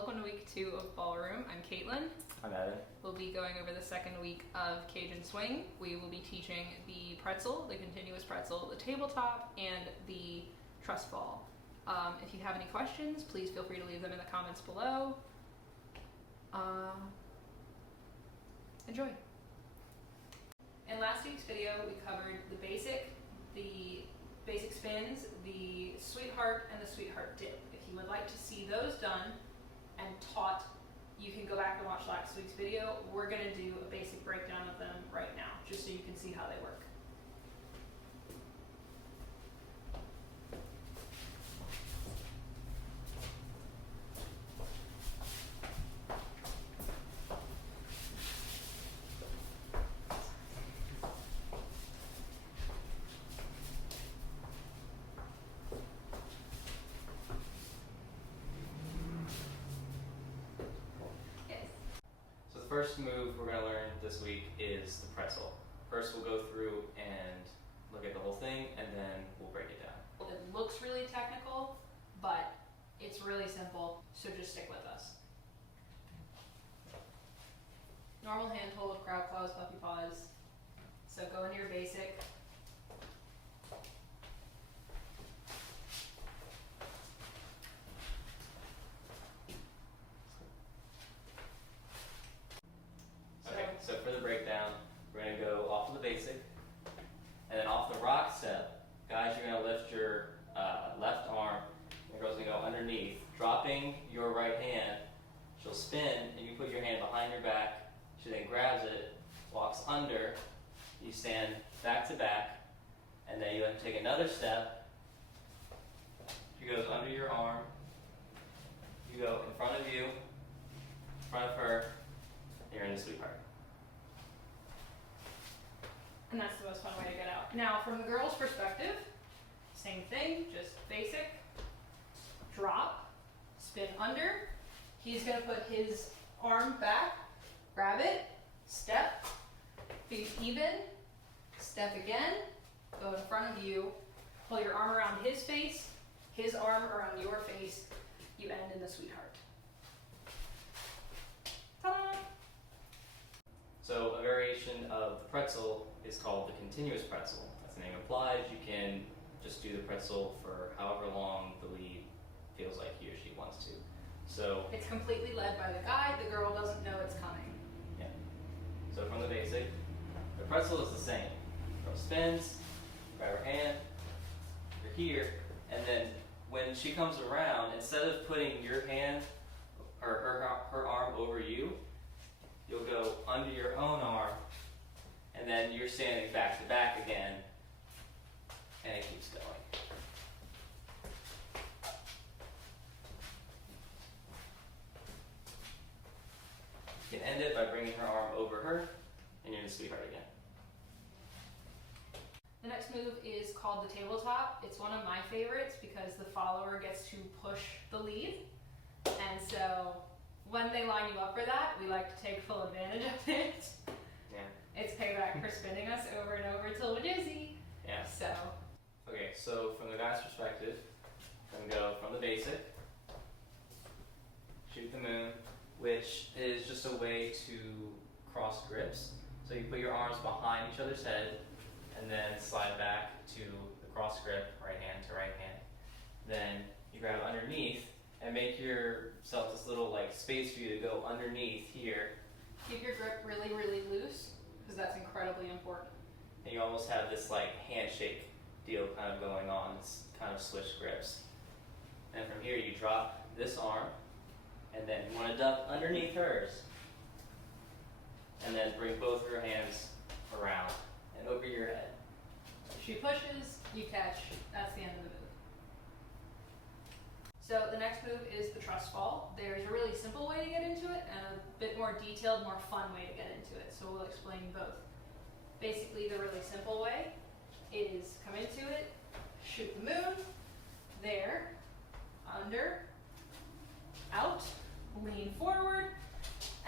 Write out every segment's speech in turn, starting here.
welcome to week 2 of Ballroom. I'm Caitlin. I'm Evan. We'll be going over the second week of Cajun Swing. We will be teaching the pretzel, the continuous pretzel, the tabletop, and the truss ball. If you have any questions, please feel free to leave them in the comments below. Enjoy. In last week's video, we covered the basic spins, the sweetheart, and the sweetheart dip. If you would like to see those done and taught, you can go back and watch last week's video. We're going to do a basic breakdown of them right now, just so you can see how they work. First move we're going to learn this week is the pretzel. First we'll go through and look at the whole thing, and then we'll break it down. It looks really technical, but it's really simple, so just stick with us. Normal hand hold, crab claws, puppy paws. So go into your basic. So for the breakdown, we're going to go off of the basic, and then off the rock step, guys, you're going to lift your left arm, and the girl's going to go underneath, dropping your right hand. She'll spin, and you put your hand behind your back. She then grabs it, walks under, you stand back to back, and then you have to take another step. She goes under your arm, you go in front of you, in front of her, and you're in the sweetheart. And that's the most fun way to get out. Now, from the girl's perspective, same thing, just basic. Drop, spin under. He's going to put his arm back, grab it, step, feet even, step again, go in front of you, pull your arm around his face, his arm around your face, you end in the sweetheart. Ta-da! So a variation of the pretzel is called the continuous pretzel. As the name implies, you can just do the pretzel for however long the lead feels like he or she wants to. So it's completely led by the guy. The girl doesn't know it's coming. Yeah. So from the basic, the pretzel is the same. Girl spins, grab her hand, you're here, and then when she comes around, instead of putting your hand or her arm over you, you'll go under your own arm, and then you're standing back to back again, and it keeps going. You can end it by bringing her arm over her, and you're in the sweetheart again. The next move is called the tabletop. It's one of my favorites because the follower gets to push the lead, and so when they line you up for that, we like to take full advantage of it. Yeah. It's payback for spinning us over and over till we're dizzy. Yeah. So. Okay, so from the guy's perspective, I'm going to go from the basic, shoot the moon, which is just a way to cross grips. So you put your arms behind each other's head, and then slide back to the cross grip, right hand to right hand. Then you grab underneath, and make yourself this little space for you to go underneath here. Keep your grip really, really loose, because that's incredibly important. And you almost have this handshake deal kind of going on, this kind of switch grips. And from here you drop this arm, and then you want to duck underneath hers. And then bring both of your hands around and over your head. If she pushes, you catch, that's the end of the move. So the next move is the truss ball. There's a really simple way to get into it and a bit more detailed, more fun way to get into it. So we'll explain both. Basically, the really simple way is come into it, shoot the moon, there, under, out, lean forward,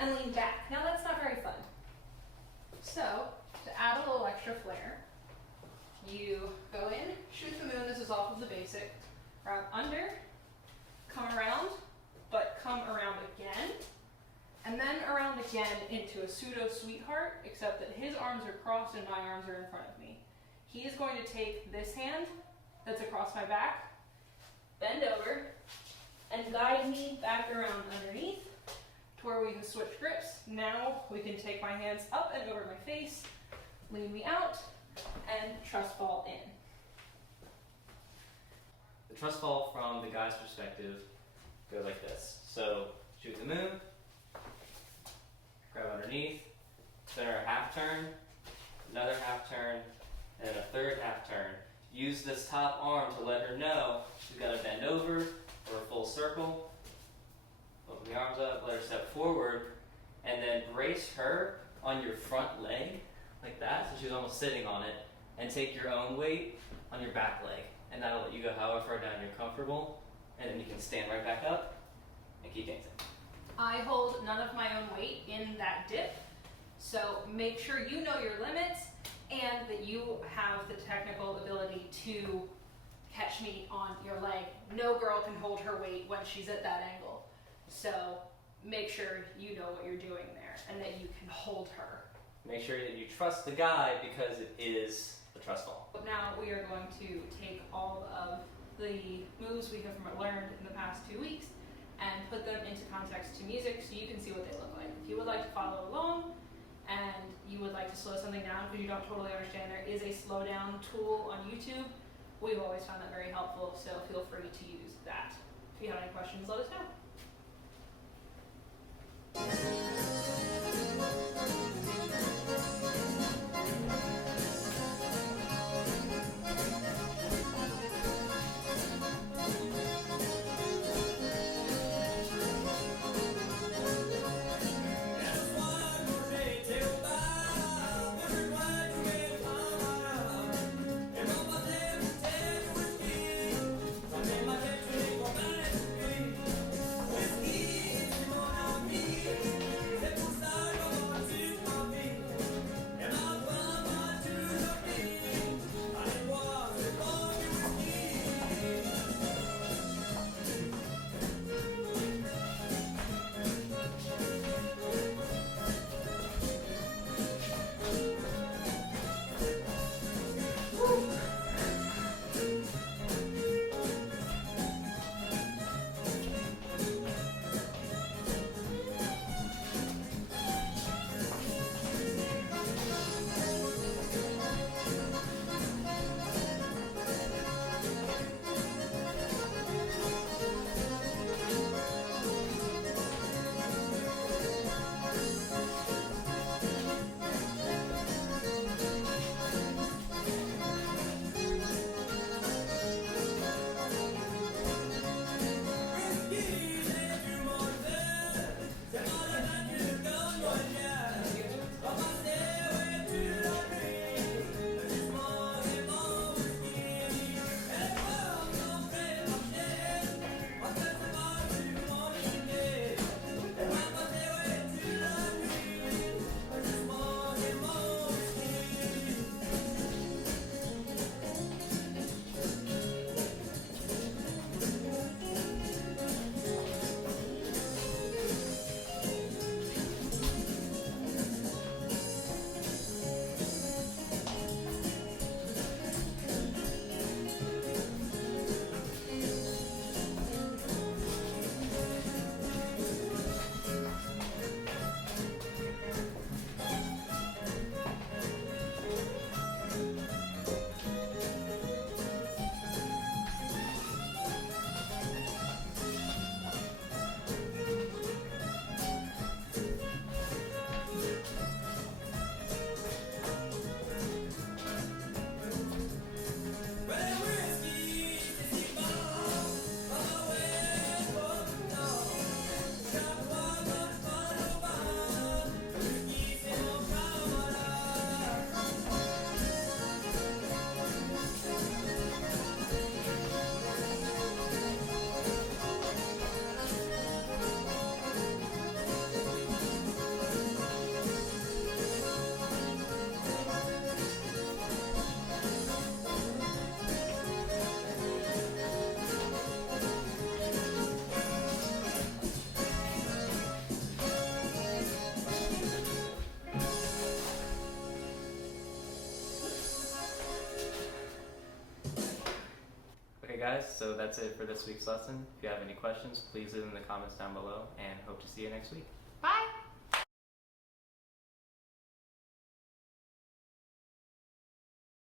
and lean back. Now that's not very fun. So to add a little extra flair, you go in, shoot the moon. This is off of the basic. Grab under, come around, but come around again into a pseudo sweetheart, except that his arms are crossed and my arms are in front of me. He is going to take this hand that's across my back, bend over, and guide me back around underneath to where we can switch grips. Now we can take my hands up and over my face, lean me out, and trust fall in. The trust fall from the guy's perspective goes like this. So shoot the moon, grab underneath, center a half turn, another half turn, and then a third half turn. Use this top arm to let her know she's got to bend over for a full circle. Open the arms up, let her step forward, and then brace her on your front leg, like that, so she's almost sitting on it, and take your own weight on your back leg. And that'll let you go however far down you're comfortable, and then you can stand right back up and keep dancing. I hold none of my own weight in that dip, so make sure you know your limits and that you have the technical ability to catch me on your leg. No girl can hold her weight when she's at that angle. So make sure you know what you're doing there and that you can hold her. Make sure that you trust the guy because it is the trust fall. Now we are going to take all of the moves we have learned in the past 2 weeks and put them into context to music so you can see what they look like. If you would like to follow along and you would like to slow something down because you don't totally understand, there is a slow down tool on YouTube. We've always found that very helpful, so feel free to use that. If you have any questions, let us know. guys, so that's it for this week's lesson. If you have any questions, please leave them in the comments down below, and hope to see you next week. Bye!